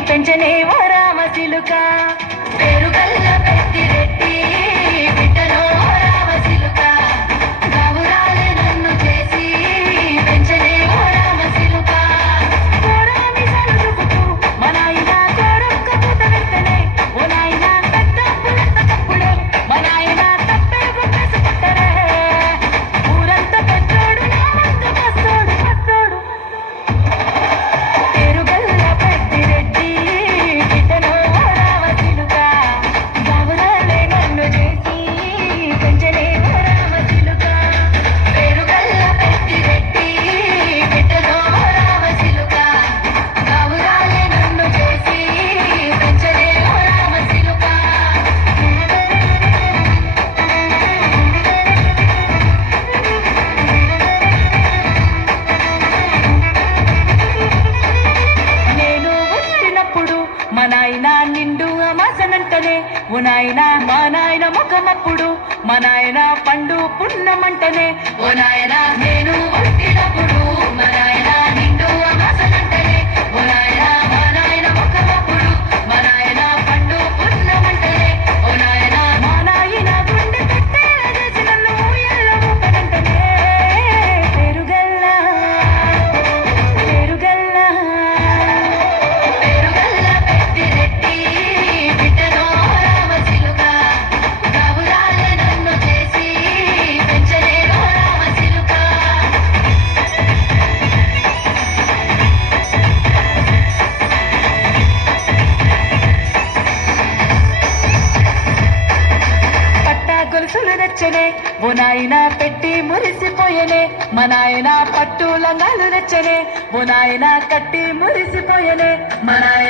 పెంచనే ఓ రామచిలుక పేరు గల్ల పెద్దిరెడ్డి బిడ్డలో ఓ రామచిలుక గావురాలే నన్ను చేసి పెంచనే ఓ రామచిలుక కోరామి సలుగుతూ మా నాయన కోరొక్క పూత వెంటనే ఓ నాయన పెద్ద పులత తప్పుడు మా నాయన తప్పే ఒప్పేసుకుంటారే ఊరంతా పెద్దోడు నా ముందు పస్తోడు పస్తోడు పేరు గల్ల పెద్దిరెడ్డి బిడ్డలో ఓ రామచిలుక గావురాలే నన్ను చేసి పెంచనే ఓ రామచిలుక పేరు గల్ల పెద్దిరెడ్డి బిడ్డలో ఓ రామచిలుక గావురాలే నన్ను చేసి పెంచనే ఓ రామచిలుక నేను పుట్టినప్పుడు మా నాయన నిండు అమాసనంటనే ఓ నాయన మా నాయన ముఖమప్పుడు మా నాయన పండు పున్నమంటనే ఓ నాయన నేను పుట్టినప్పుడు మా నాయన నిండు అమాసనంటనే ఓ నాయన మా నాయన ముఖమప్పుడు మా నాయన పండు పున్నమంటనే ఓ నాయన మా నాయన గుండె కట్టేలా చేసి నన్ను ఊయల్ల ఊపనంటనే పెరుగల్ల పెరుగల్ల పేరుగల్ల పెద్దిరెడ్డి బిడ్డలో రామచిలుక గావురాలే నన్ను చేసి పెంచనే ఓ రామచిలుక పట్టా గొలుసులు నచ్చనే ఓ నాయన పెట్టి మురిసిపోయనే మా నాయన పట్టు లంగాలు నచ్చనే ఓ నాయన కట్టి మురిసిపోయనే మా నాయన